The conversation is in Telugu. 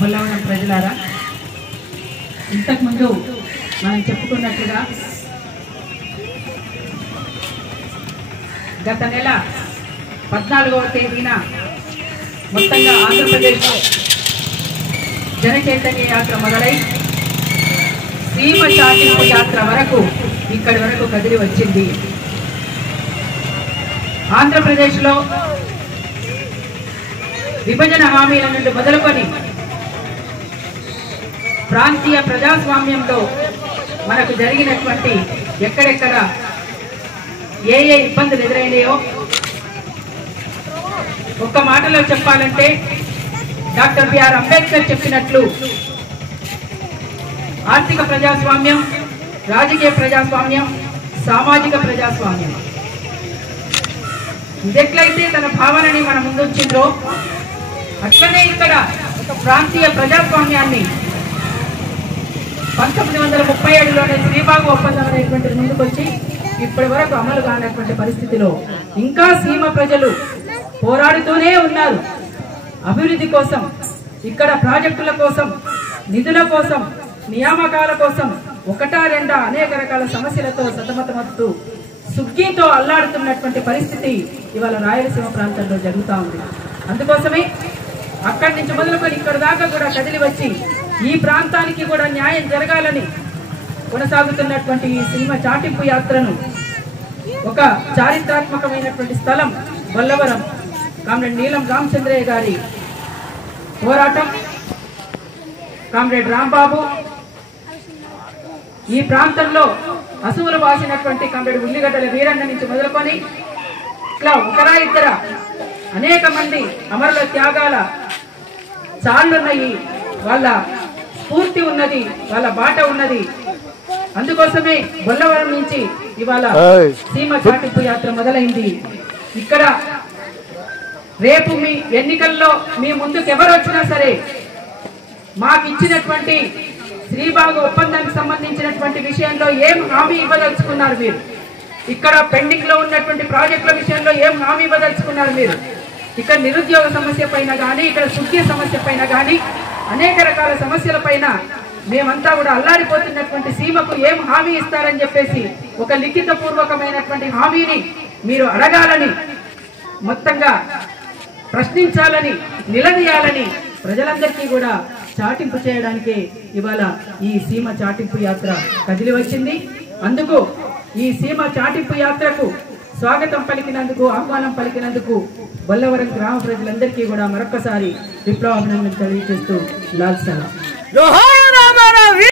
బొల్లవరం ప్రజలారా, ఇంతకుముందు మనం చెప్పుకున్నట్లుగా గత నెల 14వ తేదీన మొత్తంగా ఆంధ్రప్రదేశ్లో జన చైతన్య యాత్ర మొదలై సీమ చాటింపు యాత్ర వరకు ఇక్కడి వరకు కదిలి వచ్చింది. ఆంధ్రప్రదేశ్లో విభజన హామీల నుండి మొదలుకొని ప్రాంతీయ ప్రజాస్వామ్యంలో మనకు జరిగినటువంటి ఎక్కడెక్కడ ఏ ఇబ్బందులు ఎదురైనాయో ఒక్క మాటలో చెప్పాలంటే డాక్టర్ బిఆర్ అంబేద్కర్ చెప్పినట్లు ఆర్థిక ప్రజాస్వామ్యం, రాజకీయ ప్రజాస్వామ్యం, సామాజిక ప్రజాస్వామ్యం ఇదెట్లయితే తన భావనని మన ముందుంచిందో అట్లనే ఇక్కడ ఒక ప్రాంతీయ ప్రజాస్వామ్యాన్ని 1937లోనే శ్రీబాగు ఒప్పందం అనేటువంటిది ముందుకొచ్చి ఇప్పటి వరకు అమలు కానటువంటి పరిస్థితిలో ఇంకా సీమ ప్రజలు పోరాడుతూనే ఉన్నారు. అభివృద్ధి కోసం, ఇక్కడ ప్రాజెక్టుల కోసం, నిధుల కోసం, నియామకాల కోసం ఒకటా రెండా అనేక రకాల సమస్యలతో సతమతమవుతూ సుగ్గితో అల్లాడుతున్నటువంటి పరిస్థితి ఇవాళ రాయలసీమ ప్రాంతంలో జరుగుతూ ఉంది. అందుకోసమే అక్కడి నుంచి మొదలుకొని ఇక్కడ దాకా కూడా కదిలి వచ్చి ఈ ప్రాంతానికి కూడా న్యాయం జరగాలని కొనసాగుతున్నటువంటి ఈ సీమ చాటింపు యాత్రను ఒక చారిత్రాత్మకమైనటువంటి స్థలం బొల్లవరం కామ్రేడ్ నీలం రామచంద్రయ్య గారి పోరాటం, కామ్రేడ్ రాంబాబు ఈ ప్రాంతంలో అసువులు వాసినటువంటి కామ్రేడ్ ఉల్లిగడ్డల వీరన్న నుంచి మొదలుకొని ఇట్లా ఒకరా ఇద్దర అనేక మంది అమరుల త్యాగాల చాళ్ళున్నాయి, వాళ్ళ స్ఫూర్తి ఉన్నది, వాళ్ళ బాట ఉన్నది. అందుకోసమే బొల్లవరం నుంచి ఇవాళ సీమ చాటింపు యాత్ర మొదలైంది. ఇక్కడ రేపు మీ ఎన్నికల్లో మీ ముందుకు ఎవరు వచ్చినా సరే మాకు ఇచ్చినటువంటి శ్రీబాగు ఒప్పందానికి సంబంధించినటువంటి విషయంలో ఏం హామీ ఇవ్వదలుచుకున్నారు మీరు, ఇక్కడ పెండింగ్ లో ఉన్నటువంటి ప్రాజెక్టుల విషయంలో ఏం హామీ ఇవ్వదలుచుకున్నారు మీరు, ఇక్కడ నిరుద్యోగ సమస్య పైన కానీ, ఇక్కడ సుగ్గి సమస్య పైన కానీ అనేక రకాల సమస్యల పైన మేమంతా కూడా అల్లాడిపోతున్నటువంటి సీమకు ఏం హామీ ఇస్తారని చెప్పేసి ఒక లిఖిత పూర్వకమైనటువంటి హామీని మీరు అడగాలని, మొత్తంగా ప్రశ్నించాలని, నిలదీయాలని ప్రజలందరికీ కూడా చాటింపు చేయడానికే ఇవాళ ఈ సీమ చాటింపు యాత్ర కదిలి వచ్చింది. అందుకు ఈ సీమ చాటింపు యాత్రకు స్వాగతం పలికినందుకు, ఆహ్వానం పలికినందుకు బొల్లవరం గ్రామ ప్రజలందరికీ కూడా మరొకసారి విప్లవాభినందనలు తెలియజేస్తూ లాల్ సలాం.